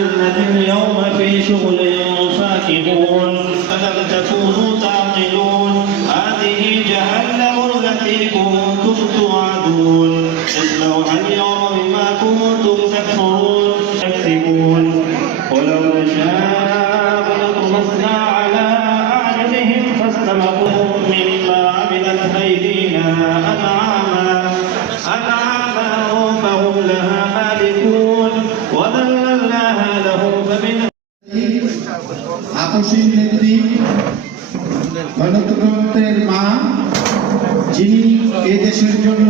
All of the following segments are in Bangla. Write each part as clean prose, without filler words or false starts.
اليوم في شغل فاكهون فلم تكونوا تعقلون هذه جهنم التي كنتم توعدون اصلوها اليوم بما كنتم تكفرون ولو نشاء لطمسنا على أعينهم فاستبقوا مما عملت أيدينا أنعاما فهم لها مالكون وذللناها لهم فمنها আপসীন নেত্রী গণতন্ত্রের মা, যিনি এই দেশের জন্য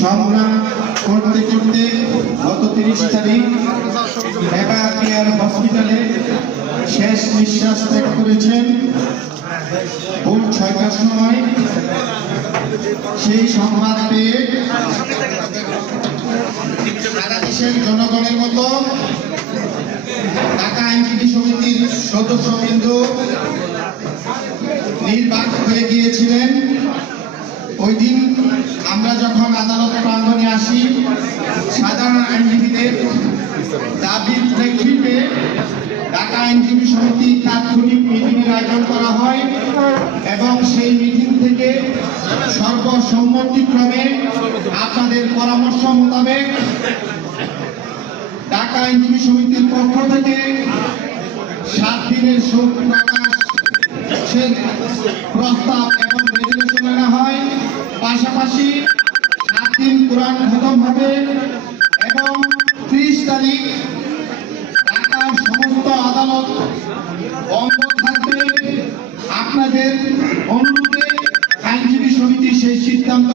সংগ্রাম করতে করতে গত 30 তারিখ মেগা কেয়ার হসপিটালে শেষ নিঃশ্বাস ত্যাগ করেছেন ভোর 6টার সময়। সেই সংবাদ পেয়ে সারা দেশের জনগণের মতো ঢাকা আইনজীবী সমিতির সদস্যবৃন্দ নির্বাক হয়ে গিয়েছিলেন। ওই দিন আমরা যখন আদালত প্রাঙ্গণে আসি, সাধারণ আইনজীবীদের দাবির প্রেক্ষিতে ঢাকা আইনজীবী সমিতি তাৎক্ষণিক মিটিংয়ের আয়োজন করা হয় এবং সেই মিটিং থেকে সর্বসম্মতিক্রমে আপনাদের পরামর্শ মোতাবেক ঢাকা আইনজীবী সমিতির পক্ষ থেকে 7 দিনের শোক প্রকাশের প্রস্তাব এবং রেজুলেশন আনা হয়। পাশাপাশি 7 দিন কোরআন খতম হবে এবং 30 তারিখ